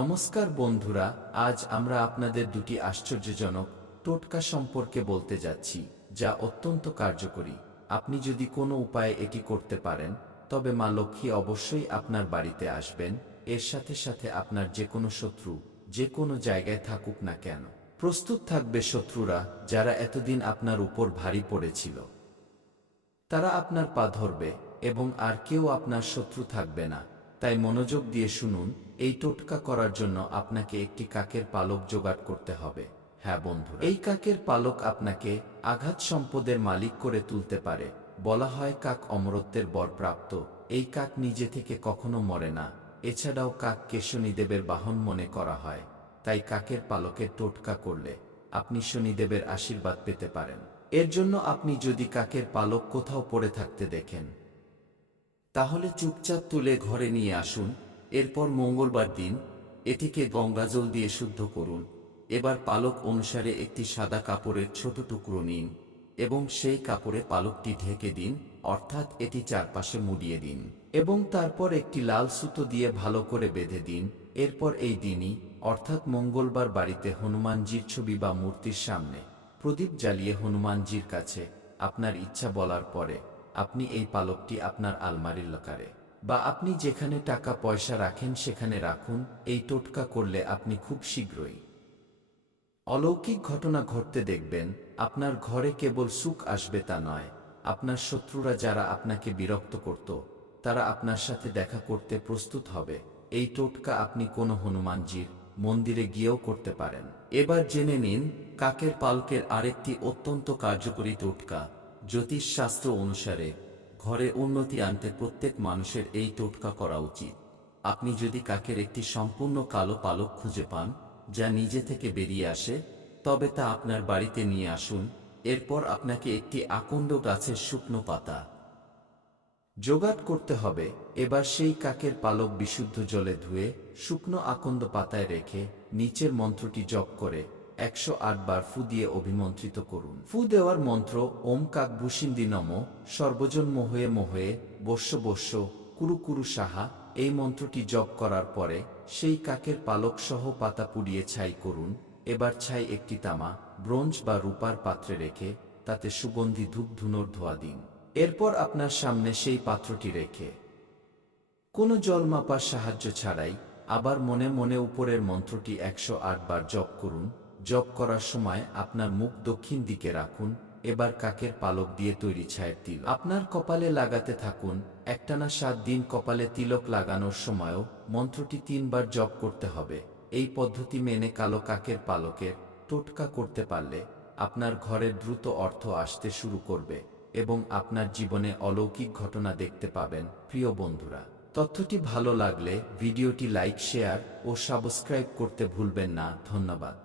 নমস্কার বন্ধুরা, আজ আমরা আপনাদের দুটি আশ্চর্যজনক টোটকা সম্পর্কে বলতে যাচ্ছি, যা অত্যন্ত কার্যকরী। আপনি যদি কোনো উপায়ে এটি করতে পারেন, তবে মা লক্ষ্মী অবশ্যই আপনার বাড়িতে আসবেন। এর সাথে সাথে আপনার যে কোনো শত্রু যে কোনো জায়গায় থাকুক না কেন, প্রস্তুত থাকবে শত্রুরা, যারা এতদিন আপনার উপর ভারী পড়েছিল। তারা আপনার পা ধরবে এবং আর কেউ আপনার শত্রু থাকবে না। তাই মনোযোগ দিয়ে শুনুন। এই টোটকা করার জন্য আপনাকে একটি কাকের পালক জোগাড় করতে হবে। হ্যাঁ বন্ধুরা, এই কাকের পালক আপনাকে আঘাত সম্পদের মালিক করে তুলতে পারে। বলা হয় কাক অমরত্বের বরপ্রাপ্ত। এই কাক নিজে থেকে কখনো মরে না। এছাড়াও কাককে শনিদেবের বাহন মনে করা হয়। তাই কাকের পালকের টোটকা করলে আপনি শনিদেবের আশীর্বাদ পেতে পারেন। এর জন্য আপনি যদি কাকের পালক কোথাও পড়ে থাকতে দেখেন, তাহলে চুপচাপ তুলে ঘরে নিয়ে আসুন। এরপর মঙ্গলবার দিন এটিকে গঙ্গাজল দিয়ে শুদ্ধ করুন। এবার পালক অনুসারে একটি সাদা কাপড়ের ছোট টুকরো নিন এবং সেই কাপড়ে পালকটি ঢেকে দিন, অর্থাৎ এটি চারপাশে মুড়িয়ে দিন এবং তারপর একটি লাল সুতো দিয়ে ভালো করে বেঁধে দিন। এরপর এই দিনই, অর্থাৎ মঙ্গলবার, বাড়িতে হনুমানজির ছবি বা মূর্তির সামনে প্রদীপ জ্বালিয়ে হনুমানজির কাছে আপনার ইচ্ছা বলার পরে আপনি এই পালকটি আপনার আলমারির লকারে বা আপনি যেখানে টাকা পয়সা রাখেন সেখানে রাখুন। এই টোটকা করলে আপনি খুব শীঘ্রই অলৌকিক ঘটনা ঘটতে দেখবেন। আপনার ঘরে কেবল সুখ আসবে তা নয়, আপনার শত্রুরা যারা আপনাকে বিরক্ত করত, তারা আপনার সাথে দেখা করতে প্রস্তুত হবে। এই টোটকা আপনি কোনো হনুমানজির মন্দিরে গিয়েও করতে পারেন। এবার জেনে নিন কাকের পালকের আরেকটি অত্যন্ত কার্যকরী টোটকা। জ্যোতিষশাস্ত্র অনুসারে ঘরে উন্নতি আনতে প্রত্যেক মানুষের এই টোটকা করা উচিত। আপনি যদি কাকের একটি সম্পূর্ণ কালো পালক খুঁজে পান, যা নিজে থেকে বেরিয়ে আসে, তবে তা আপনার বাড়িতে নিয়ে আসুন। এরপর আপনাকে একটি আকন্দ গাছের শুকনো পাতা জোগাড় করতে হবে। এবার সেই কাকের পালক বিশুদ্ধ জলে ধুয়ে শুকনো আকন্দ পাতায় রেখে নিচের মন্ত্রটি জপ করে 108 বার ফু দিয়ে অভিমন্ত্রিত করুন। ফু দেওয়ার মন্ত্র: ওম কাকভূষিন্দি নম, সর্বজন মোহয়ে মোহয়ে, বস্য বস্য, কুরু কুরু সাহা। এই মন্ত্রটি জপ করার পরে সেই কাকের পালক সহ পাতা পুড়িয়ে ছাই করুন। এবার ছাই একটি তামা, ব্রোঞ্জ বা রূপার পাত্রে রেখে তাতে সুগন্ধি ধূপ ধুনোর ধোঁয়া দিন। এরপর আপনার সামনে সেই পাত্রটি রেখে কোনো জল মাপার সাহায্য ছাড়াই আবার মনে মনে উপরের মন্ত্রটি 108 বার জপ করুন। জপ করার সময় আপনার মুখ দক্ষিণ দিকে রাখুন। এবার কাকের পালক দিয়ে তৈরি ছায়ের তিলক আপনার কপালে লাগাতে থাকুন। একটানা 7 দিন কপালে তিলক লাগানোর সময়ও মন্ত্রটি 3 বার জপ করতে হবে। এই পদ্ধতি মেনে কালো কাকের পালকের টোটকা করতে পারলে আপনার ঘরে দ্রুত অর্থ আসতে শুরু করবে এবং আপনার জীবনে অলৌকিক ঘটনা দেখতে পাবেন। প্রিয় বন্ধুরা, তথ্যটি ভালো লাগলে ভিডিওটি লাইক, শেয়ার ও সাবস্ক্রাইব করতে ভুলবেন না। ধন্যবাদ।